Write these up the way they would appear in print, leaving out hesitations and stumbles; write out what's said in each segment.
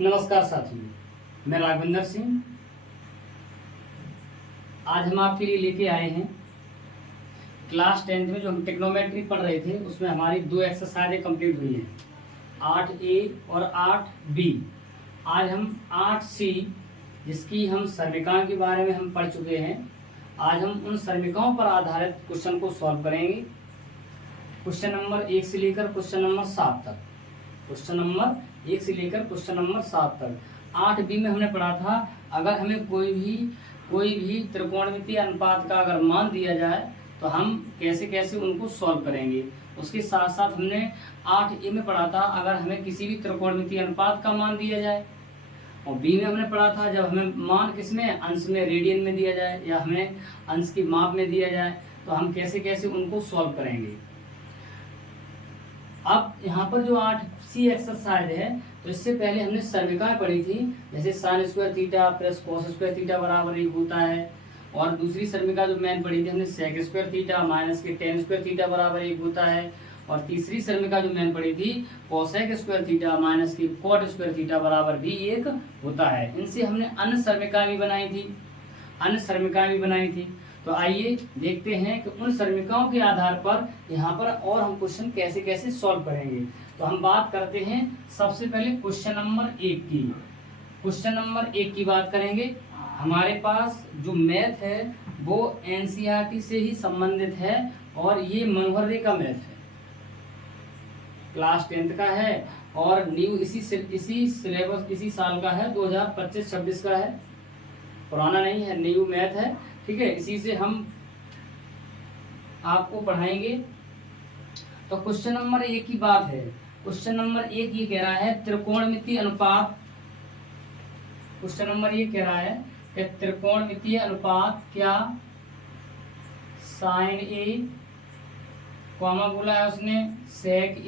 नमस्कार साथियों, मैं राघवेंद्र सिंह। आज हम आपके लिए लेके आए हैं क्लास 10th में जो हम टेक्नोमेट्री पढ़ रहे थे उसमें हमारी 2 एक्सरसाइजें कंप्लीट हुई हैं, 8A और 8B। आज हम 8C जिसकी हम समीकरण के बारे में हम पढ़ चुके हैं, आज हम उन समीकरणों पर आधारित क्वेश्चन को सॉल्व करेंगे। क्वेश्चन नंबर 1 से लेकर क्वेश्चन नंबर 7 तक। क्वेश्चन नंबर 1 से लेकर क्वेश्चन नंबर 7 तक। 8B में हमने पढ़ा था, अगर हमें कोई भी त्रिकोणमितीय अनुपात का अगर मान दिया जाए तो हम कैसे कैसे उनको सॉल्व करेंगे। उसके साथ साथ हमने 8A में पढ़ा था, अगर हमें किसी भी त्रिकोणमितीय अनुपात का मान दिया जाए। और B में हमने पढ़ा था, जब हमें मान किसमें, अंश में, रेडियन में दिया जाए या हमें अंश की माप में दिया जाए तो हम कैसे कैसे उनको सॉल्व करेंगे। अब यहाँ पर जो 8C एक्सरसाइज है, तो इससे पहले हमने समीकरण पढ़ी थी, जैसे sine square theta plus cos square theta बराबर 1 होता है। और दूसरी समीकरण जो मैंने पढ़ी थी हमने सेक स्क्वायर थीटा माइनस के टेन स्क्वायर थीटा बराबर 1 होता है। और तीसरी समीकरण जो मैंने पढ़ी थी कोसेक स्क्वायर थीटा माइनस की कॉट स्क्वायर थीटा बराबर भी 1 होता है। इनसे हमने अन्य समीकरण भी बनाई थी। तो आइए देखते हैं कि उन समीकरणों के आधार पर यहाँ पर और हम क्वेश्चन कैसे कैसे सॉल्व करेंगे। तो हम बात करते हैं सबसे पहले क्वेश्चन नंबर 1 की। क्वेश्चन नंबर 1 की बात करेंगे। हमारे पास जो मैथ है वो एनसीईआरटी से ही संबंधित है और ये मनोहर रे का मैथ है, क्लास 10th का है और न्यू इसी सिलेबस इसी साल का है, 2025-26 का है, पुराना नहीं है, न्यू मैथ है। ठीक है, इसी से हम आपको पढ़ाएंगे। तो क्वेश्चन नंबर 1 की बात है। क्वेश्चन नंबर 1 ये कह रहा है त्रिकोणमितीय अनुपात। क्वेश्चन नंबर 1 कह रहा है कि त्रिकोणमितीय अनुपात क्या साइन ए, कॉमा बोला है उसने, सेक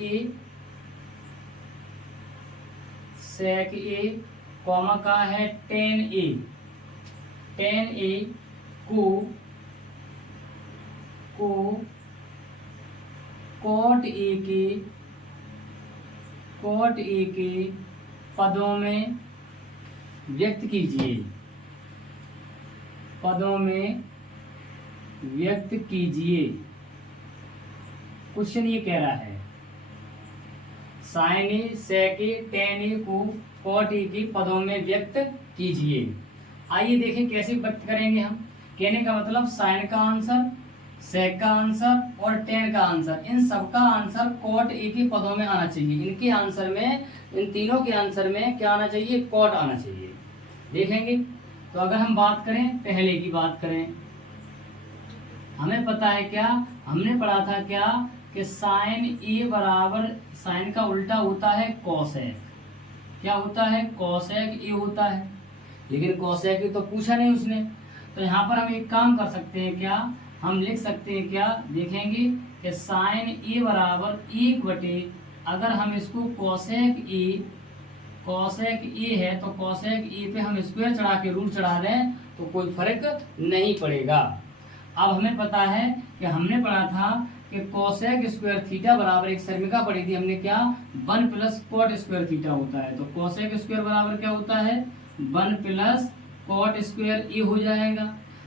ए, कॉमा का है टेन ए को कॉट ए के पदों में व्यक्त कीजिए। क्वेश्चन ये कह रहा है साइन ए, सेक ए, टेन ए को कॉट ए के पदों में व्यक्त कीजिए। आइए देखें कैसे व्यक्त करेंगे हम। कहने का मतलब साइन का आंसर, सेक का आंसर और टेन का आंसर, इन सब का आंसर कॉट ए के पदों में आना चाहिए। इनके आंसर में, इन तीनों के आंसर में क्या आना चाहिए, कॉट आना चाहिए। देखेंगे तो अगर हम बात करें, पहले की बात करें, हमें पता है क्या, हमने पढ़ा था क्या कि साइन ए बराबर, साइन का उल्टा होता है कॉसेक। क्या होता है, कॉसेक ए होता है। लेकिन कॉसेक ए तो पूछा नहीं उसने, तो यहाँ पर हम एक काम कर सकते हैं, क्या हम लिख सकते हैं, क्या देखेंगे कि साइन ए बराबर 1/, अगर हम इसको कॉसेक ए है तो कॉसेक ए पे हम स्क्वायर चढ़ा के रूट चढ़ा दें तो कोई फर्क नहीं पड़ेगा। अब हमें पता है कि हमने पढ़ा था कि कॉसेक स्क्वायर थीटा बराबर, एक समीकरण पढ़ी थी हमने, क्या 1 प्लस कॉट स्क्वायर थीटा होता है। तो कॉसेक स्क्वायर बराबर क्या होता है, 1 प्लस कॉट स्क्वायर ए हो जाएगा।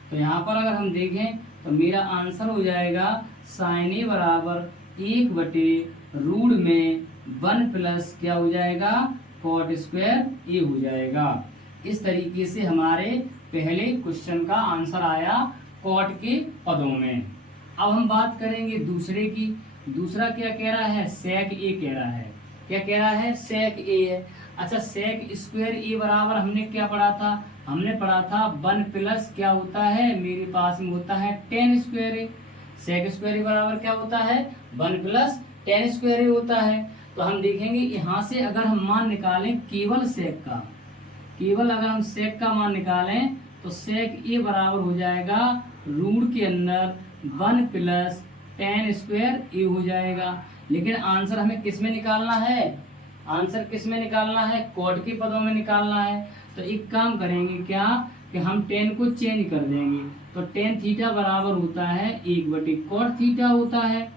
तो यहाँ पर अगर हम देखें तो मेरा आंसर हो जाएगा साइन ए बराबर 1/रूट में 1 प्लस क्या हो जाएगा, कॉट स्क्वायर ए हो जाएगा। इस तरीके से हमारे पहले क्वेश्चन का आंसर आया कॉट के पदों में। अब हम बात करेंगे दूसरे की। दूसरा क्या कह रहा है, सेक ए कह रहा है। क्या कह रहा है, सेक ए है। अच्छा, सेक स्क्वायर ए बराबर हमने क्या पढ़ा था, हमने पढ़ा था 1 प्लस क्या होता है, मेरे पास में होता है टेन स्क्वायर ए। सेक स्क्वायर ए बराबर क्या होता है, 1 प्लस टेन स्क्वायर ए होता है। तो हम देखेंगे यहाँ से अगर हम मान निकालें केवल सेक का, केवल अगर हम सेक का मान निकालें तो सेक ए बराबर हो जाएगा रूट के अंदर 1 प्लस टेन स्क्वायर ए हो जाएगा। लेकिन आंसर हमें किस में निकालना है, आंसर किस में निकालना है, कॉट के पदों में निकालना है। तो एक काम करेंगे क्या कि हम टेन को चेंज कर देंगे। तो टेन थीटा बराबर होता है 1/कॉट थीटा होता है।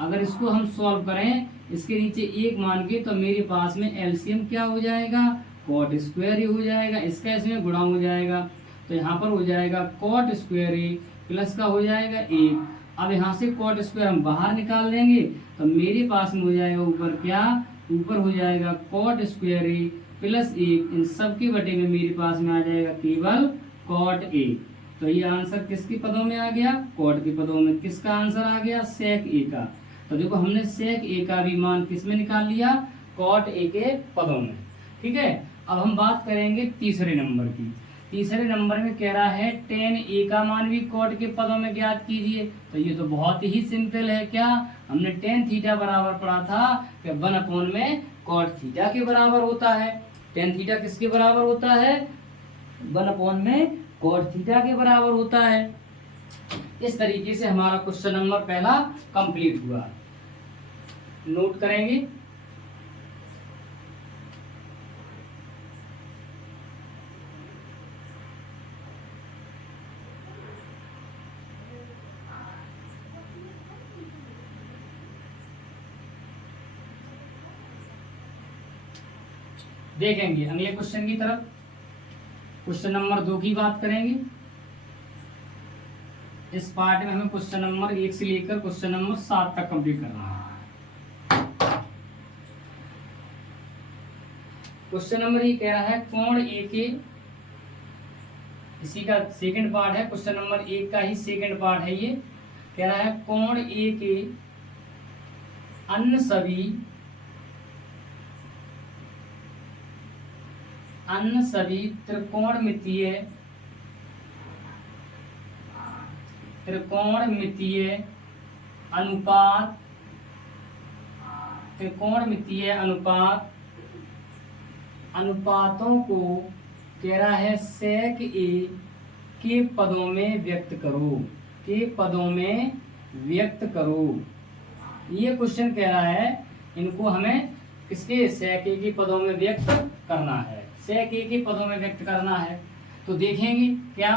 अगर इसको हम सॉल्व करें, इसके नीचे 1 मान के, तो मेरे पास में एलसीएम क्या हो जाएगा, कॉट स्क्वायर ए हो जाएगा, इसका इसमें गुणा हो जाएगा, तो यहाँ पर हो जाएगा कॉट स्क्वायर ए प्लस का हो जाएगा 1। अब यहाँ से कॉट स्क्वायर हम बाहर निकाल देंगे तो मेरे पास में हो जाएगा ऊपर क्या, ऊपर हो जाएगा कॉट स्क्वायर ए प्लस 1, इन सब के बटे में मेरे पास में आ जाएगा केवल कॉट ए। तो ये आंसर किसके पदों में आ गया, कॉट के पदों में। किसका आंसर आ गया, सेक ए का। तो देखो हमने सेक ए का भी मान किस में निकाल लिया, कॉट ए के पदों में। ठीक है, अब हम बात करेंगे तीसरे नंबर की। तीसरे नंबर में कह रहा है टेन ए का मान भी कॉट के पदों में ज्ञात कीजिए। तो ये तो बहुत ही सिंपल है, क्या हमने टेन थीटा बराबर पढ़ा था कि 1 में कॉट थीटा के बराबर होता है। टेन थीटा किसके बराबर होता है, 1 में कॉट थीटा के बराबर होता है। इस तरीके से हमारा क्वेश्चन नंबर पहला कंप्लीट हुआ। नोट करेंगे। देखेंगे अगले क्वेश्चन की तरफ। क्वेश्चन नंबर 2 की बात करेंगे। इस पार्ट में हमें क्वेश्चन नंबर 1 से लेकर क्वेश्चन नंबर 7 तक कंप्लीट करना है। क्वेश्चन नंबर ये कह रहा है कोण ए के, इसी का सेकंड पार्ट है, क्वेश्चन नंबर 1 का ही सेकंड पार्ट है। ये कह रहा है कोण ए के अन्य सभी त्रिकोणमितीय अनुपातों को कह रहा है सेक ए के पदों में व्यक्त करो। ये क्वेश्चन कह रहा है इनको हमें किसके, सेक ए के पदों में व्यक्त करना है। सेक ए के पदों में व्यक्त करना है तो देखेंगे क्या,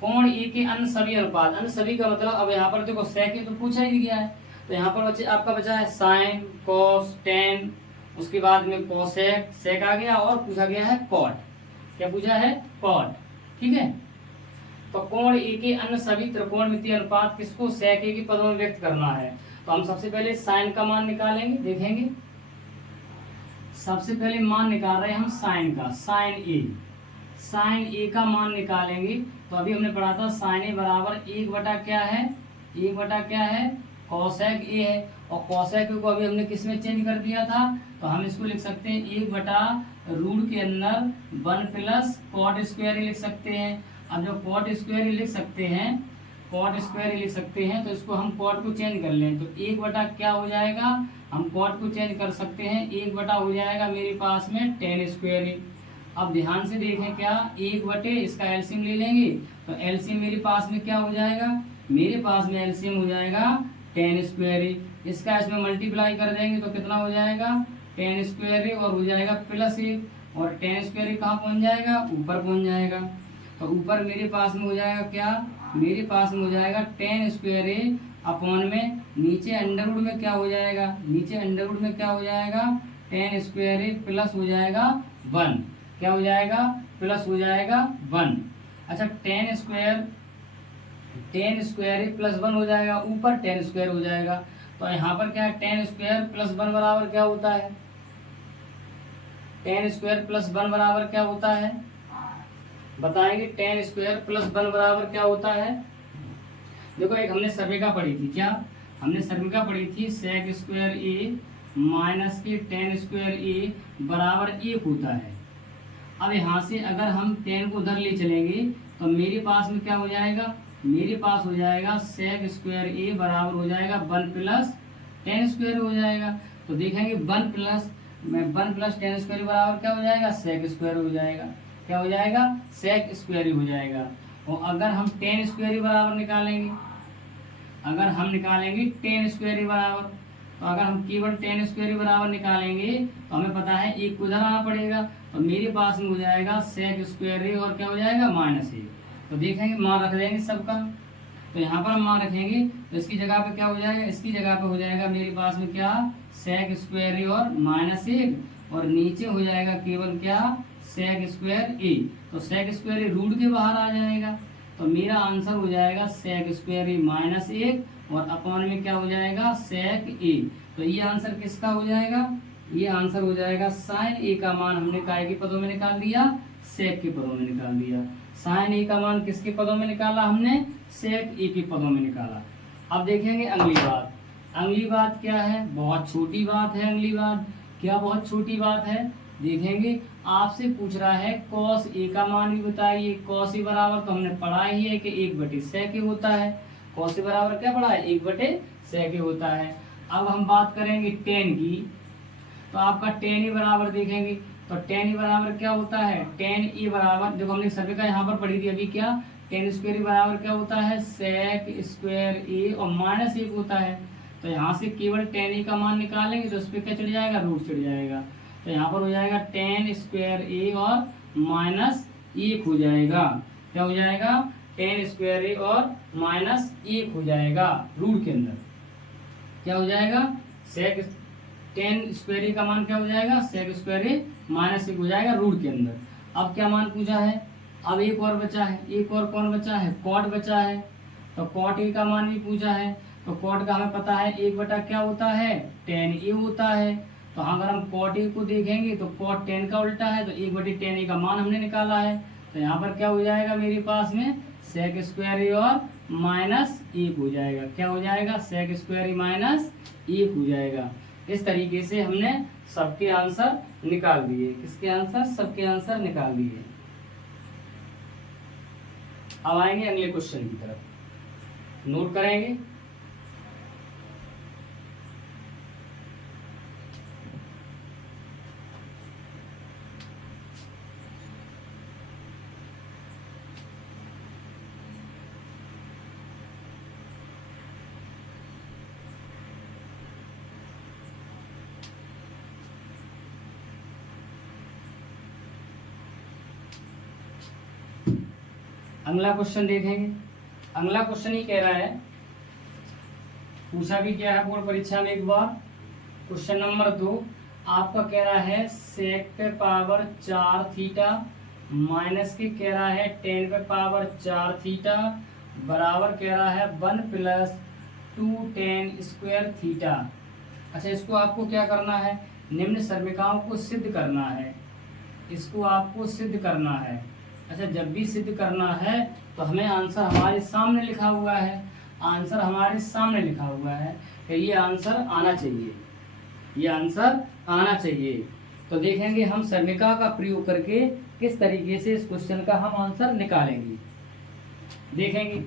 कोण ए के अन्य सभी अनुपात। अन्य सभी का मतलब, अब यहाँ पर देखो सेक ए तो पूछा ही गया है, तो यहाँ पर बच्चे आपका बचा है साइन, कॉस, टेन, उसके बाद में कोसेक, सेक आ गया, और पूछा गया है कॉट। क्या पूछा है, कॉट। ठीक है, तो कोण ए के अन्य सभी त्रिकोणमितीय अनुपात किसको, सेक ए के पदों में व्यक्त करना है। तो हम सबसे पहले साइन का मान निकालेंगे। देखेंगे सबसे पहले मान निकाल रहे हैं हम साइन का, साइन ए का मान निकालेंगे। तो अभी हमने पढ़ा था साइन ए बराबर 1 बटा क्या है, कोसेक ए है, और कोसेक को अभी हमने किस में चेंज कर दिया था, तो हम इसको लिख सकते हैं 1 बटा रूट के अंदर 1 प्लस कॉट स्क्वायर लिख सकते हैं। अब जो कॉट स्क्वायर लिख सकते हैं तो इसको हम कॉट को चेंज कर लें, तो 1 बटा क्या हो जाएगा, हम कॉट को चेंज कर सकते हैं, 1 बटा हो जाएगा मेरे पास में टेन स्क्वायर। अब ध्यान से देखें क्या, 1 बटे इसका एलसीएम ले लेंगे, तो एलसीएम मेरे पास में क्या हो जाएगा, मेरे पास में एलसीएम हो जाएगा टेन स्क्वायर। इसका इसमें मल्टीप्लाई कर देंगे तो कितना हो जाएगा, टेन स्क्वायर और हो जाएगा प्लस 1, और टेन स्क्वायर कहाँ पहुँच जाएगा, ऊपर पहुँच जाएगा। तो ऊपर मेरे पास में हो जाएगा क्या, मेरे पास में हो जाएगा टेन स्क्वायर ए अपॉन में नीचे अंडरवुड में क्या हो जाएगा, टेन स्क्वायर ए प्लस हो जाएगा 1, क्या हो जाएगा, प्लस हो जाएगा 1। अच्छा टेन स्क्वायर ए प्लस 1 हो जाएगा, ऊपर टेन स्क्वायर हो जाएगा। तो यहाँ पर क्या है, टेन स्क्वायर प्लस 1 बराबर क्या होता है, टेन स्क्वायर प्लस 1 बराबर क्या होता है, बताएंगे। टेन स्क्वायर प्लस 1 बराबर क्या होता है, देखो एक हमने सर्विका पढ़ी थी, क्या हमने सर्विका पढ़ी थी, सेक स्क्वायर ए माइनस के टेन स्क्वायर ए बराबर 1 होता है। अब यहाँ से अगर हम टेन को उधर ले चलेंगे तो मेरे पास में क्या हो जाएगा, मेरे पास हो जाएगा सेक स्क्वायर ए बराबर हो जाएगा 1 प्लस टेन स्क्वायर हो जाएगा। तो देखेंगे 1 प्लस टेन स्क्वायर बराबर क्या हो जाएगा, सेक स्क्वायर हो जाएगा, क्या हो जाएगा, सेक स्क्वायर हो जाएगा। और अगर हम टेन स्क्वायर बराबर निकालेंगे, टेन स्क्वायर बराबर, तो अगर हम केवल टेन स्क्वायर बराबर निकालेंगे तो हमें पता है 1 को उधर आना पड़ेगा, तो मेरे पास में हो जाएगा सेक स्क्वायर और क्या हो जाएगा -1। तो देखेंगे मान रख देंगे सबका, तो यहाँ पर हम मान रखेंगे तो इसकी जगह पे क्या हो जाएगा, इसकी जगह पे हो जाएगा मेरे पास में क्या, सेक स्क्वायर और -1, और नीचे हो जाएगा केवल क्या, सेक स्क्वायर ए। तो सेक स्क्वायर ए रूट के बाहर आ जाएगा, तो मेरा आंसर हो जाएगा सेक स्क्वायर ए माइनस 1 और अपॉन में क्या हो जाएगा सेक ए। तो ये आंसर किसका हो जाएगा, ये आंसर हो जाएगा साइन ए का मान हमने काय के पदों में निकाल दिया, सेक के पदों में निकाल दिया। साइन ए का मान किसके पदों में निकाला हमने, सेक ए के पदों में निकाला। अब देखेंगे अगली बात। अगली बात क्या है, बहुत छोटी बात है अगली बात। क्या बहुत छोटी बात है, देखेंगे आपसे पूछ रहा है कॉस ए का मान भी बताइए। कॉस ए बराबर तो हमने पढ़ा ही है कि 1/sec होता है। कॉस ए बराबर क्या पढ़ा है, 1/sec होता है। अब हम बात करेंगे टेन की, तो आपका टेन ए बराबर देखेंगे, तो टेन ए बराबर क्या होता है, टेन ए बराबर देखो हमने सभी का यहाँ पर पढ़ी थी अभी, क्या टेन स्क्वायर ए बराबर क्या होता है सेक स्क्वायर ए और माइनस 1 होता है। तो यहाँ से केवल टेन ए का मान निकालेंगे तो उस पर क्या चढ़ जाएगा, रूट चढ़ जाएगा। तो यहाँ पर हो जाएगा टेन स्क्वायर ए और माइनस 1 हो जाएगा। क्या हो जाएगा, टेन स्क्वायर ए और माइनस 1 हो जाएगा रूट के अंदर। क्या हो जाएगा, सेक टेन स्क्वायर ए का मान क्या हो जाएगा, सेक स्क्वायर ए माइनस 1 हो जाएगा रूट के अंदर। अब क्या मान पूछा है, अब एक और बचा है, एक और कौन बचा है, कॉट बचा है। तो कॉट ए का मान भी पूछा है, तो कॉट का हमें पता है 1 क्या होता है, टेन ए होता है। तो अगर हम कॉट ए को देखेंगे तो कॉट टेन का उल्टा है, तो 1/10 ए का मान हमने निकाला है। तो यहाँ पर क्या हो जाएगा मेरे पास में सेक स्क्वायर ए और माइनस 1 हो जाएगा। क्या हो जाएगा, सेक स्क्वायर ए माइनस 1 हो जाएगा। इस तरीके से हमने सबके आंसर निकाल दिए। किसके आंसर, सबके आंसर निकाल दिए। अब आएंगे अगले क्वेश्चन की तरफ, नोट करेंगे। अगला क्वेश्चन देखेंगे। अगला क्वेश्चन ही कह रहा है, पूछा भी क्या है बोर्ड परीक्षा में एक बार। क्वेश्चन नंबर 2 आपका कह रहा है सेक पे पावर 4 थीटा माइनस के कह रहा है 10 पे पावर 4 थीटा बराबर कह रहा है 1 + 2 tan स्क्वायर थीटा। अच्छा, इसको आपको क्या करना है, निम्न समीकरणों को सिद्ध करना है। इसको आपको सिद्ध करना है। अच्छा, जब भी सिद्ध करना है तो हमें आंसर हमारे सामने लिखा हुआ है, आंसर हमारे सामने लिखा हुआ है कि ये आंसर आना चाहिए, ये आंसर आना चाहिए। तो देखेंगे हम समीकरण का प्रयोग करके किस तरीके से इस क्वेश्चन का हम आंसर निकालेंगे, देखेंगे।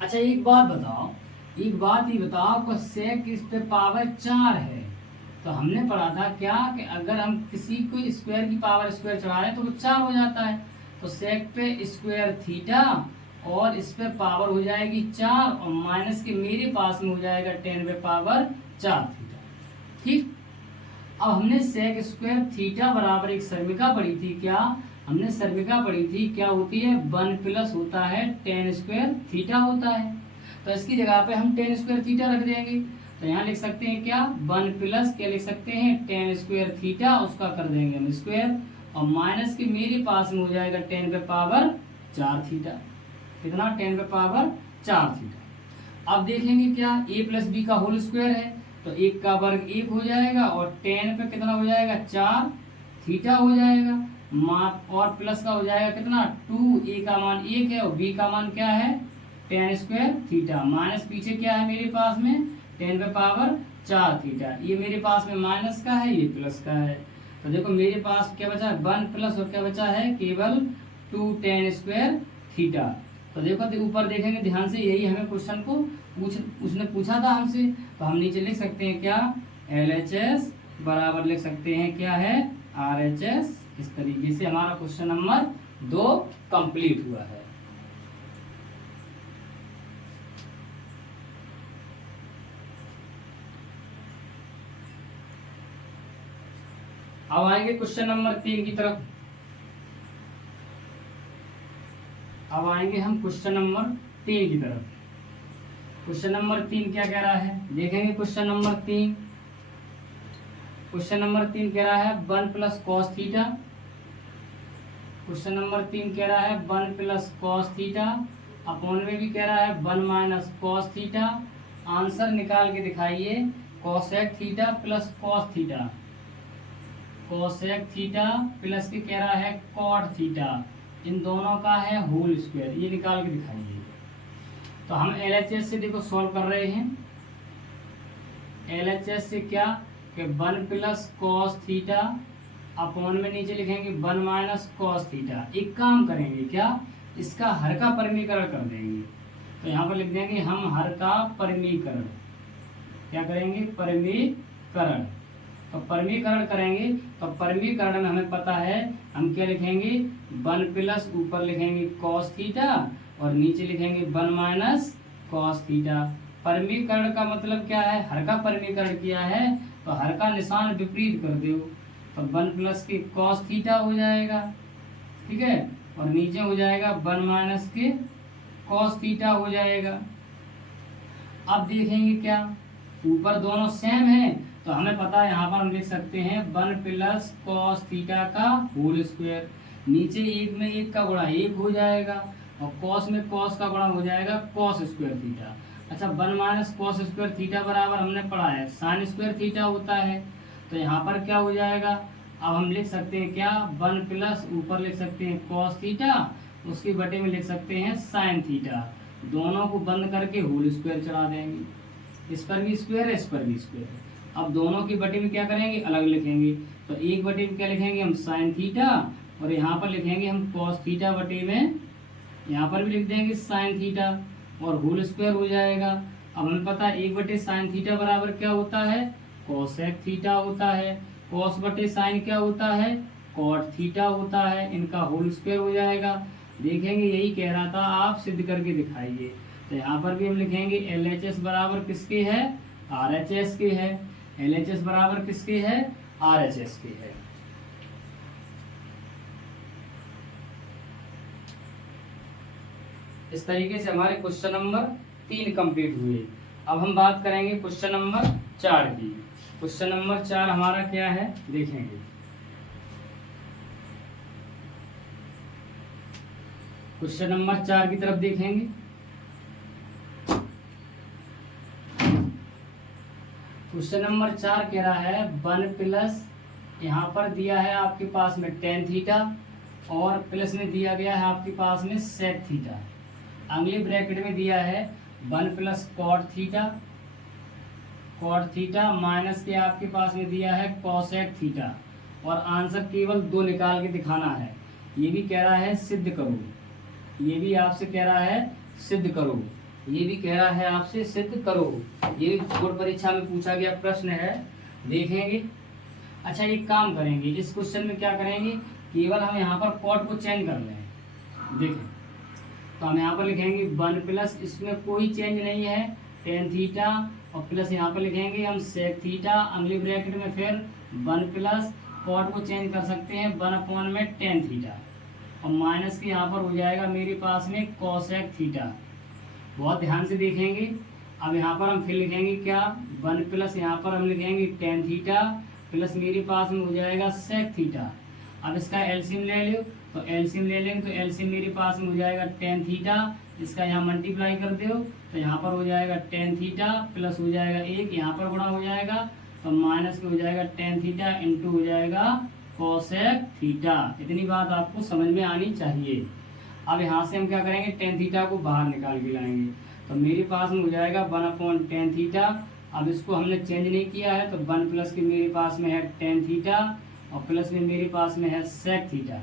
अच्छा, एक बात बताओ, एक बात ही बताओ कि सेक इस पे पावर 4 है। तो हमने पढ़ा था क्या कि अगर हम किसी को स्क्वायर की पावर स्क्वायर चढ़ा रहे तो वो 4 हो जाता है। तो सेक पे स्क्वायर थीटा और इस पे पावर हो जाएगी 4 और माइनस के मेरे पास में हो जाएगा 10 पे पावर 4 थीटा। ठीक, अब हमने सेक स्क्वायर थीटा बराबर एक समीकरण पढ़ी थी, क्या हमने समीकरण पढ़ी थी, क्या होती है 1 + होता है 10 स्क्वायर थीटा होता है। तो इसकी जगह पे हम 10 स्क्वायर थीटा रख देंगे। तो यहाँ लिख सकते हैं क्या 1 + क्या लिख सकते हैं 10 स्क्वायर थीटा, उसका कर देंगे हम स्क्वायर और माइनस के मेरे पास में हो जाएगा 10 पे पावर 4 थीटा। कितना, 10 पे पावर 4 थीटा। अब देखेंगे क्या a + b का होल स्क्वायर है, तो 1 का वर्ग 1 हो जाएगा और 10 पे कितना हो जाएगा 4 थीटा हो जाएगा, और प्लस का हो जाएगा कितना 2। a का मान 1 है और b का मान क्या है 10 स्क्वायर थीटा। माइनस पीछे क्या है मेरे पास में 10 पे पावर 4 थीटा। ये मेरे पास में माइनस का है, ये प्लस का है। तो देखो मेरे पास क्या बचा है 1 + और क्या बचा है केवल 2 tan स्क्वायर थीटा। तो देखो ऊपर देखेंगे ध्यान से, यही हमें क्वेश्चन को उसने पूछा था हमसे। तो हम नीचे लिख सकते हैं क्या LHS बराबर लिख सकते हैं क्या है RHS। इस तरीके से हमारा क्वेश्चन नंबर 2 कंप्लीट हुआ है। अब आएंगे क्वेश्चन नंबर 3 की तरफ। अब आएंगे हम क्वेश्चन नंबर 3 की तरफ। क्वेश्चन नंबर 3 क्या कह रहा है, देखेंगे क्वेश्चन नंबर 3। क्वेश्चन नंबर 3 कह रहा है 1 + cos थीटा क्वेश्चन नंबर 3 कह रहा है 1 प्लस कॉस थीटा, अपॉन में भी कह रहा है 1 माइनस कॉस थीटा। आंसर निकाल के दिखाइए। Cosec theta plus cos theta, cosec theta plus के कह रहा है कॉट थीटा, इन दोनों का है होल स्क्वायर, ये निकाल के दिखाइए। तो हम एलएचएस से देखो सॉल्व कर रहे हैं। एलएचएस से क्या कि 1 प्लस कॉस थीटा, अपॉन में नीचे लिखेंगे 1 माइनस कॉस थीटा। एक काम करेंगे, क्या इसका हर का परिमीकरण कर देंगे। तो यहाँ पर लिख देंगे हम हर का परिमीकरण, क्या करेंगे परिमीकरण। तो परिमीकरण करेंगे तो परिमीकरण में हमें पता है हम क्या लिखेंगे 1 प्लस ऊपर लिखेंगे कॉस थीटा और नीचे लिखेंगे 1 माइनस कॉस थीटा। परिमीकरण का मतलब क्या है, हर का परिमीकरण किया है तो हर का निशान विपरीत कर दो। तो 1 प्लस के कॉस थीटा हो जाएगा, ठीक है, और नीचे हो जाएगा 1 माइनस के कॉस थीटा हो जाएगा। अब देखेंगे क्या ऊपर दोनों सेम है तो हमें पता है यहाँ पर हम लिख सकते हैं 1 प्लस कॉस थीटा का होल स्क्वायर। नीचे एक में एक का गुणा एक हो जाएगा और कॉस में कॉस का गुणा हो जाएगा कॉस स्क्वायर थीटा। अच्छा 1 माइनस कॉस स्क्वायर थीटा बराबर हमने पढ़ा है साइन स्क्वायर थीटा होता है। तो यहाँ पर क्या हो जाएगा, अब हम लिख सकते हैं क्या 1 प्लस ऊपर लिख सकते हैं कॉस थीटा, उसके बटे में लिख सकते हैं साइन थीटा। दोनों को बंद करके होल स्क्वायर चढ़ा देंगे, इस पर भी स्क्वायर है इस पर भी स्क्वायर है। अब दोनों की बटे में क्या करेंगे अलग लिखेंगे। तो एक बटे में क्या लिखेंगे हम साइन थीटा और यहाँ पर लिखेंगे हम कॉस थीटा बटे में, यहाँ पर भी लिख देंगे साइन थीटा और होल स्क्वायर हो जाएगा। अब हमें पता है 1 बटे साइन थीटा बराबर क्या होता है कोसेक थीटा होता है, कॉस बटे साइन क्या होता है कॉट थीटा होता है, इनका होल स्क्वायर हो जाएगा। देखेंगे यही कह रहा था आप सिद्ध करके दिखाइए। तो यहाँ पर भी हम लिखेंगे एलएचएस बराबर किसके है आरएचएस के है, एलएचएस बराबर किसके है आरएचएस के है। इस तरीके से हमारे क्वेश्चन नंबर 3 कंप्लीट हुए। अब हम बात करेंगे क्वेश्चन नंबर 4 की। क्वेश्चन नंबर 4 हमारा क्या है देखेंगे। क्वेश्चन नंबर 4 की तरफ देखेंगे। क्वेश्चन नंबर 4 कह रहा है 1 प्लस, यहाँ पर दिया है आपके पास में टेन थीटा और प्लस में दिया गया है आपके पास में सेक थीटा। अगले ब्रैकेट में दिया है 1 plus cot theta, cot theta minus के आपके पास में दिया है कॉसेक थीटा और आंसर केवल 2 निकाल के दिखाना है। ये भी कह रहा है सिद्ध करो, ये भी आपसे कह रहा है सिद्ध करो, ये भी कह रहा है आपसे सिद्ध करो। ये बोर्ड परीक्षा में पूछा गया प्रश्न है, देखेंगे। अच्छा एक काम करेंगे, इस क्वेश्चन में क्या करेंगे केवल हम यहाँ पर कॉट को चेंज कर लें। देखें तो हम यहाँ पर लिखेंगे 1 प्लस, इसमें कोई चेंज नहीं है टेन थीटा और प्लस यहाँ पर लिखेंगे हम सेक थीटा। अगली ब्रैकेट में फिर 1 प्लस कॉट को चेंज कर सकते हैं 1 अपॉन में टेन थीटा और माइनस के यहाँ पर हो जाएगा मेरे पास में कोसेक थीटा। बहुत ध्यान से देखेंगे। अब यहाँ पर हम फिर लिखेंगे क्या 1 प्लस यहाँ पर हम लिखेंगे टेन थीटा प्लस मेरे पास में हो जाएगा सेक थीटा। अब इसका एलसीएम ले लो, तो एलसीएम ले लेंगे तो एलसीएम मेरे पास में हो जाएगा टेन थीटा, इसका यहाँ मल्टीप्लाई कर दो तो यहाँ पर हो जाएगा टेन थीटा प्लस हो जाएगा 1, यहाँ पर गुणा हो जाएगा तो माइनस में हो जाएगा टेन थीटा इंटू हो जाएगा कोसेक थीटा। इतनी बात आपको समझ में आनी चाहिए। अब यहाँ से हम क्या करेंगे टेन थीटा को बाहर निकाल के लाएंगे तो मेरे पास में हो जाएगा 1 अपॉन टेन थीटा। अब इसको हमने चेंज नहीं किया है तो 1 प्लस के मेरे पास में है टेन थीटा और प्लस में मेरे पास में है सेक थीटा,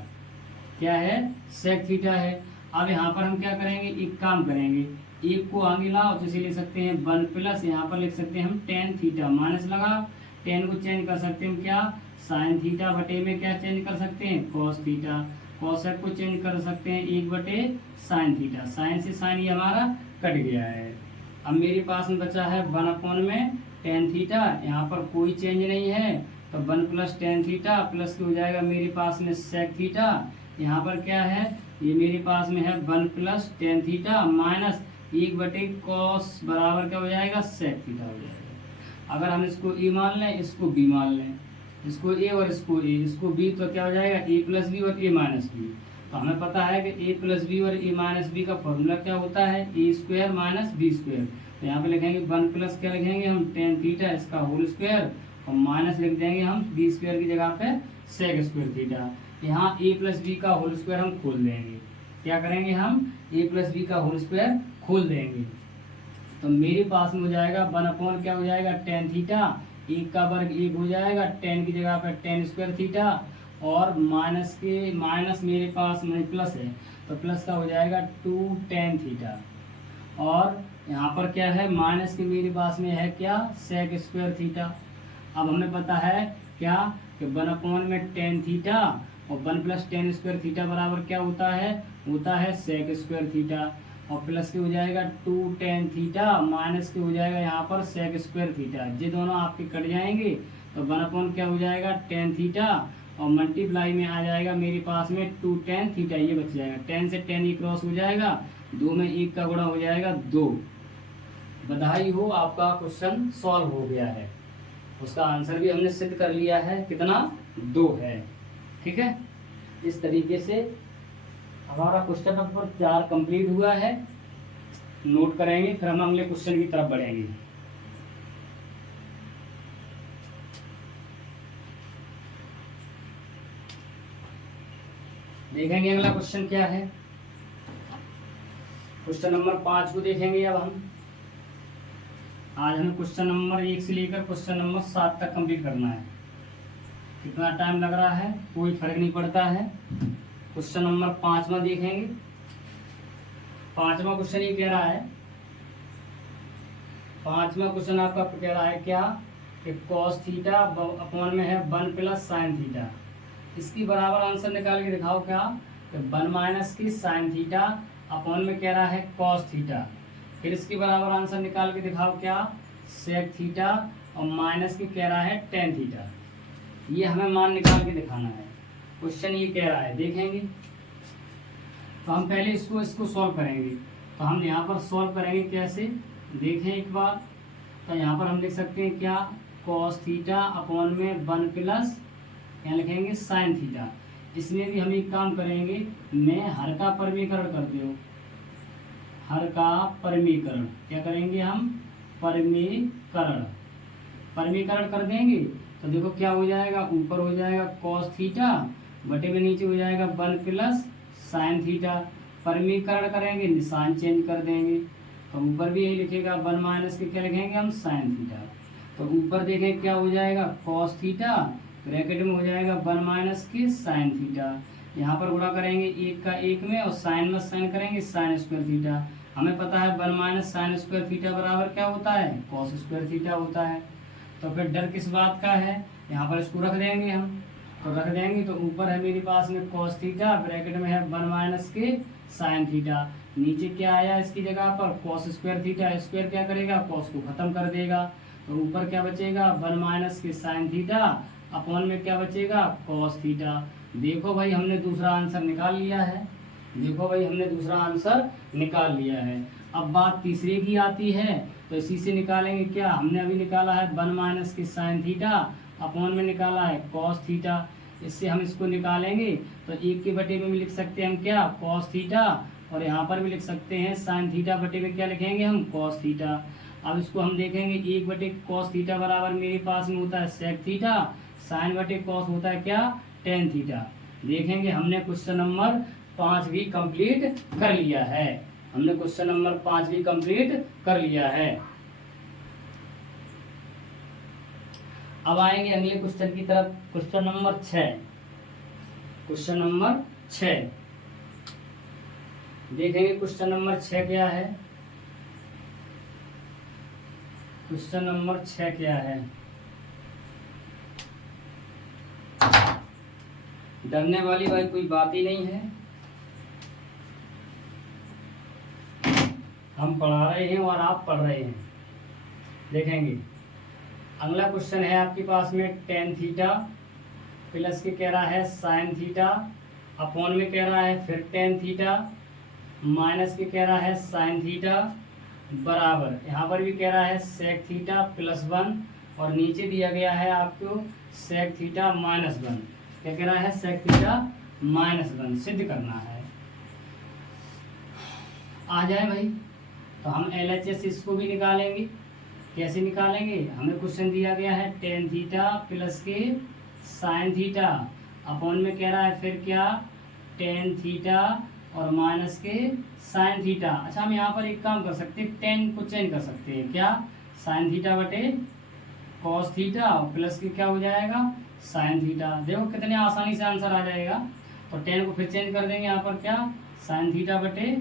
क्या है सेक थीटा है। अब यहाँ पर हम क्या करेंगे एक काम करेंगे, एक को आगे लाओ तो इसे लिख सकते हैं 1 प्लस, यहाँ पर लिख सकते हैं हम टेन थीटा माइनस लगा, टेन को चेंज कर सकते हैं क्या साइन थीटा बटे में क्या चेंज कर सकते हैं कॉस थीटा, कॉसेक को चेंज कर सकते हैं 1 बटे साइन थीटा, साइन से साइन ये हमारा कट गया है। अब मेरे पास में बचा है 1 अपॉन में टेन थीटा, यहाँ पर कोई चेंज नहीं है तो 1 प्लस टेन थीटा प्लस हो जाएगा मेरे पास में सेक थीटा। यहाँ पर क्या है ये मेरे पास में है 1 प्लस टेन थीटा माइनस 1 बटे कॉस बराबर क्या हो जाएगा सेक थीटा हो जाएगा। अगर हम इसको ए मान लें इसको बी मान लें, इसको ए और इसको ए, इसको बी तो क्या हो जाएगा ए प्लस बी और ए माइनस बी। तो हमें पता है कि ए प्लस बी और ए माइनस बी का फॉर्मूला क्या होता है, ए स्क्वायर माइनस बी स्क्वायर। तो यहाँ पे लिखेंगे 1 प्लस क्या लिखेंगे हम, टेन थीटा इसका होल स्क्वायर, और माइनस लिख देंगे हम बी स्क्वायर की जगह पे सेक स्क्वायर थीटा। यहाँ ए प्लस बी का होल स्क्वायर हम खोल देंगे, क्या करेंगे हम, ए प्लस बी का होल स्क्वायर खोल देंगे। तो मेरे पास में हो जाएगा 1 क्या हो जाएगा, टेन थीटा, एक का वर्ग एक हो जाएगा, टेन की जगह पर टेन स्क्वायर थीटा, और माइनस मेरे पास में प्लस है तो प्लस का हो जाएगा 2 टेन थीटा, और यहाँ पर क्या है, माइनस के मेरे पास में है क्या, सेक स्क्वायर थीटा। अब हमें पता है क्या कि 1 में टेन थीटा और 1 प्लस टेन स्क्वायर थीटा बराबर क्या होता है सेक स्क्वायर थीटा, और प्लस के हो जाएगा 2 टेन थीटा, माइनस के हो जाएगा यहाँ पर सेक स्क्वायर थीटा। ये दोनों आपके कट जाएंगे तो 1 क्या हो जाएगा, टेन थीटा, और मल्टीप्लाई में आ जाएगा मेरे पास में 2 टेन थीटा, ये बच जाएगा, 10 से 10 ही क्रॉस हो जाएगा, 2 में 1 का गुणा हो जाएगा 2। बधाई हो, आपका क्वेश्चन सॉल्व हो गया है, उसका आंसर भी हमने सिद्ध कर लिया है, कितना, 2 है। ठीक है, इस तरीके से हमारा क्वेश्चन नंबर 4 कंप्लीट हुआ है। नोट करेंगे, फिर हम अगले क्वेश्चन की तरफ बढ़ेंगे। देखेंगे अगला क्वेश्चन क्या है, क्वेश्चन नंबर 5 को देखेंगे। अब हम आज हमें क्वेश्चन नंबर 1 से लेकर क्वेश्चन नंबर 7 तक कंप्लीट करना है। कितना टाइम लग रहा है कोई फर्क नहीं पड़ता है। क्वेश्चन नंबर 5वां देखेंगे। 5वां क्वेश्चन ये कह रहा है, 5वां क्वेश्चन आपका कह रहा है क्या कि कॉस थीटा अपॉन में है 1 प्लस साइन थीटा, इसकी बराबर आंसर निकाल के दिखाओ क्या, कि 1 माइनस की साइन थीटा अपॉन में कह रहा है कॉस थीटा, फिर इसकी बराबर आंसर निकाल के दिखाओ क्या, सेक थीटा, और माइनस की कह रहा है टेन थीटा। ये हमें मान निकाल के दिखाना है, क्वेश्चन ये कह रहा है। देखेंगे तो हम पहले इसको सॉल्व करेंगे। तो हम यहाँ पर सॉल्व करेंगे कैसे, देखें एक बार। तो यहाँ पर हम लिख सकते हैं क्या, कॉस थीटा अपॉन में 1 प्लस यहाँ लिखेंगे साइन थीटा। इसमें भी हम एक काम करेंगे, मैं हर का परमीकरण कर दो, हर का परमीकरण, क्या करेंगे हम, परमीकरण कर देंगे। तो देखो क्या हो जाएगा, ऊपर हो जाएगा कॉस थीटा बटे में नीचे हो जाएगा 1 प्लस साइन थीटा। परमीकरण करेंगे, निशान चेंज कर देंगे, तो ऊपर भी यही लिखेगा 1 माइनस के क्या लिखेंगे हम, साइन थीटा। तो ऊपर देखें क्या हो जाएगा, कॉस थीटा, ब्रैकेट में हो जाएगा 1 माइनस के साइन थीटा। यहाँ पर गुणा करेंगे 1 का 1 में, और साइन में साइन करेंगे साइन स्क्वायर थीटा। हमें पता है 1 माइनस साइन स्क्वायर थीटा बराबर क्या होता है, कॉस स्क्वायर थीटा होता है। तो फिर डर किस बात का है, यहाँ पर इसको रख देंगे हम, तो रख देंगे तो ऊपर है मेरे पास में कॉस थीटा, ब्रैकेट में है 1 माइनस के साइन थीटा, नीचे क्या आया इसकी जगह पर कॉस स्क्वायर थीटा, स्क्वायर क्या करेगा, कॉस को खत्म कर देगा। तो ऊपर क्या बचेगा, 1 माइनस के साइन थीटा अपॉन में क्या बचेगा, कॉस थीटा। देखो भाई हमने दूसरा आंसर निकाल लिया है, देखो भाई हमने दूसरा आंसर निकाल लिया है। अब बात तीसरे की आती है, तो इसी से निकालेंगे क्या, हमने अभी निकाला है 1 माइनस के साइन थीटा अपॉन में निकाला है कॉस थीटा। इससे हम इसको निकालेंगे तो 1 के बटे में भी लिख सकते हैं हम क्या, कॉस थीटा, और यहाँ पर भी लिख सकते हैं साइन थीटा बटे में क्या लिखेंगे हम, कॉस थीटा। अब इसको हम देखेंगे, 1 बटे कॉस थीटा बराबर मेरे पास में होता है सेक थीटा, साइन बटे कॉस होता है क्या, टेन थीटा। देखेंगे हमने क्वेश्चन नंबर 5 भी कंप्लीट कर लिया है, हमने क्वेश्चन नंबर 5 भी कंप्लीट कर लिया है। अब आएंगे अगले क्वेश्चन की तरफ, क्वेश्चन नंबर 6। क्वेश्चन नंबर 6 देखेंगे, क्वेश्चन नंबर 6 क्या है, क्वेश्चन नंबर 6 क्या है। डरने वाली भाई कोई बात ही नहीं है, हम पढ़ा रहे हैं और आप पढ़ रहे हैं। देखेंगे अगला क्वेश्चन है आपके पास में टेन थीटा प्लस के कह रहा है साइन थीटा अपॉन में कह रहा है फिर टेन थीटा माइनस के कह रहा है साइन थीटा बराबर यहाँ पर भी कह रहा है सेक थीटा +1 और नीचे दिया गया है आपको सेक थीटा -1। क्या कह रहा है, सेक थीटा -1 सिद्ध करना है। आ जाए भाई, तो हम LHS इसको भी निकालेंगे। कैसे निकालेंगे? हमें क्वेश्चन दिया गया है tan थीटा प्लस के sin थीटा अपॉन में कह रहा है फिर क्या, tan थीटा और माइनस के sin थीटा। अच्छा, हम यहाँ पर एक काम कर सकते हैं, tan को चेंज कर सकते हैं। क्या? sin थीटा बटे cos थीटा और प्लस के क्या हो जाएगा, sin थीटा। देखो कितने आसानी से आंसर आ जाएगा। तो tan को फिर चेंज कर देंगे, यहाँ पर क्या, sin थीटा बटे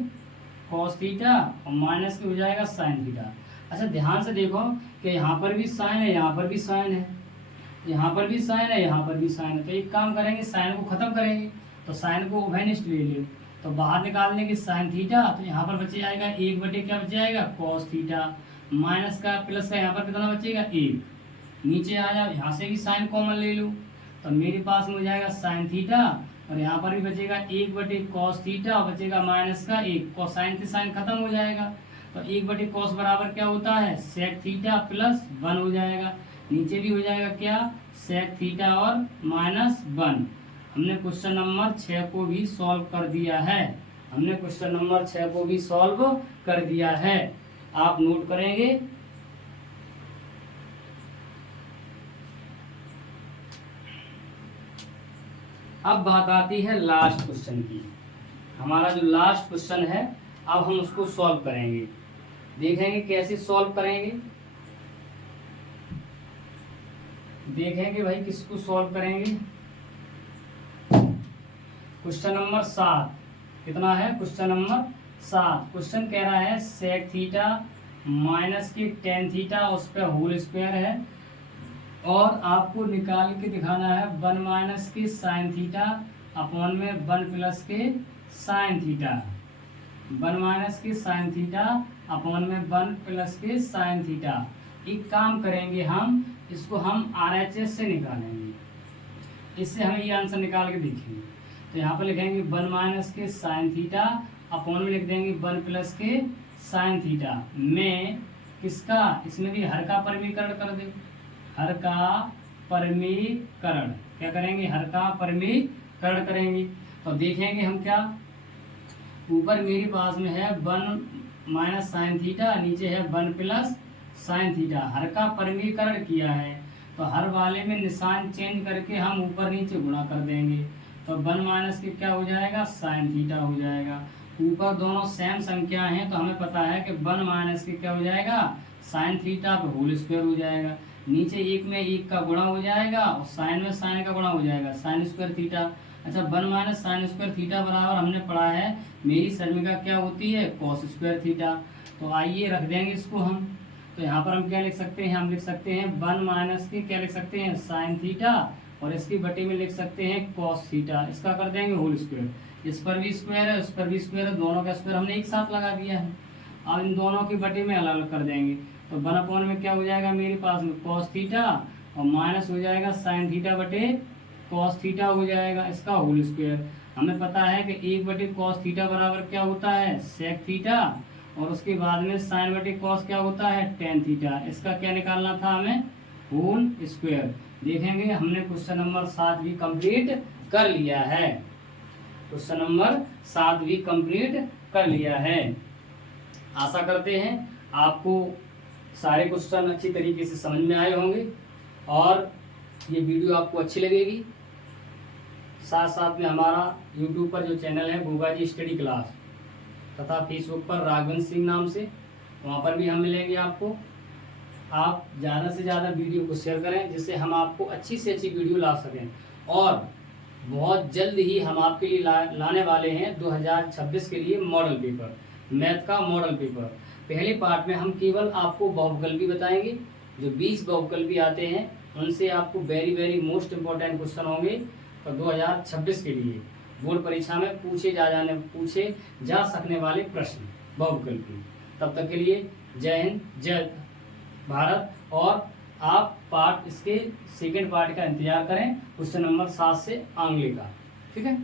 cos थीटा और माइनस के हो जाएगा sin थीटा। अच्छा, ध्यान से देखो कि यहाँ पर भी sin है, यहाँ पर भी sin है, यहाँ पर भी sin है, यहाँ पर भी sin है। तो एक काम करेंगे, sin को खत्म करेंगे। तो sin को उभयनिष्ठ ले ले, तो बाहर निकाल देंगे sin थीटा। तो यहाँ पर बच जाएगा 1 बटे क्या बच जाएगा, cos थीटा। माइनस का प्लस का यहाँ पर कितना बचेगा, 1। नीचे आ जाओ, यहाँ से भी sin कॉमन ले लो, तो मेरे पास में हो जाएगा sin थीटा और यहाँ पर भी बचेगा 1 बटे cos थीटा, बचेगा माइनस का 1। कोसाइन से sin खत्म हो जाएगा, तो 1 बटे cos बराबर क्या होता है, sec थीटा प्लस 1 हो जाएगा। नीचे भी हो जाएगा क्या, sec थीटा और -1। हमने क्वेश्चन नंबर 6 को भी सॉल्व कर दिया है। हमने क्वेश्चन नंबर 6 को भी सॉल्व कर दिया है। आप नोट करेंगे। अब बात आती है लास्ट क्वेश्चन की। हमारा जो लास्ट क्वेश्चन है, अब हम उसको सॉल्व करेंगे। देखेंगे कैसे सॉल्व करेंगे, देखेंगे भाई किसको सॉल्व करेंगे। क्वेश्चन नंबर 7 कितना है, क्वेश्चन नंबर 7। क्वेश्चन कह रहा है sec थीटा माइनस की tan थीटा उस पर होल स्क्वायर है और आपको निकाल के दिखाना है 1 माइनस के sin थीटा अपॉन में 1 प्लस के sin थीटा। 1 माइनस के sin थीटा अपॉन में 1 प्लस के sin थीटा। एक काम करेंगे, हम इसको हम RHS से निकालेंगे, इससे हमें ये आंसर निकाल के देखेंगे। तो यहाँ पर लिखेंगे 1 माइनस के sin थीटा अपॉन में लिख देंगे 1 प्लस के sin थीटा में किसका, इसमें भी हर का परिमीकरण कर दे, हर का परिमीकरण। क्या करेंगे, हर का परिमीकरण करेंगे। तो देखेंगे हम क्या, ऊपर मेरे पास में है 1 माइनस sin थीटा, नीचे है 1 प्लस sin थीटा। हर का परिमीकरण किया है तो हर वाले में निशान चेंज करके हम ऊपर नीचे गुणा कर देंगे। तो 1 माइनस के क्या हो जाएगा, sin थीटा हो जाएगा। ऊपर दोनों सेम संख्या हैं तो हमें पता है कि 1 माइनस के क्या हो जाएगा, sin थीटा पे होल स्क्वायर हो जाएगा। नीचे 1 में 1 का गुणा हो जाएगा और sin में sin का गुणा हो जाएगा, sin स्क्वायर थीटा। अच्छा, 1 माइनस sin स्क्वायर थीटा बराबर हमने पढ़ा है मेरी सर्मिका क्या होती है, cos स्क्वायर थीटा। तो आइए रख देंगे इसको हम। तो यहाँ पर हम क्या लिख सकते हैं, हम लिख सकते हैं 1 माइनस के क्या लिख सकते हैं, sin थीटा और इसकी बटे में लिख सकते हैं cos थीटा। इसका कर देंगे होल स्क्वायर, इस पर भी स्क्वायर है उस पर भी स्क्वायर है, दोनों का स्क्वायर हमने एक साथ लगा दिया है। अब इन दोनों की बटे में अलग अलग कर देंगे। तो 1 अपॉन में क्या हो जाएगा मेरे पास में cos थीटा और माइनस हो जाएगा sin थीटा बटे cos थीटा हो जाएगा, इसका होल स्क्वायर। हमें पता है कि 1 बटे cos थीटा बराबर क्या होता है, sec थीटा और उसके बाद में sin बटे cos क्या होता है, tan थीटा। इसका क्या निकालना था हमें, होल स्क्वायर। देखेंगे हमने क्वेश्चन नंबर 7 भी कंप्लीट कर लिया है। क्वेश्चन नंबर 7 भी कंप्लीट कर लिया है। आशा करते हैं आपको सारे क्वेश्चन अच्छी तरीके से समझ में आए होंगे और ये वीडियो आपको अच्छी लगेगी। साथ साथ में हमारा YouTube पर जो चैनल है गूगा जी स्टडी क्लास तथा फेसबुक पर राघवंश सिंह नाम से, वहाँ पर भी हम मिलेंगे आपको। आप ज़्यादा से ज़्यादा वीडियो को शेयर करें जिससे हम आपको अच्छी से अच्छी वीडियो ला सकें। और बहुत जल्द ही हम आपके लिए लाने वाले हैं 2026 के लिए मॉडल पेपर, मैथ का मॉडल पेपर। पहले पार्ट में हम केवल आपको बहुविकल्पी बताएंगे, जो 20 बहुविकल्पी आते हैं उनसे आपको वेरी मोस्ट इम्पोर्टेंट क्वेश्चन होंगे तो 2026 के लिए बोर्ड परीक्षा में पूछे जा सकने वाले प्रश्न बहुविकल्पी। तब तक के लिए जय हिंद, जय भारत। और आप इसके सेकेंड पार्ट का इंतजार करें, क्वेश्चन नंबर 7 से आंग्ले का। ठीक है।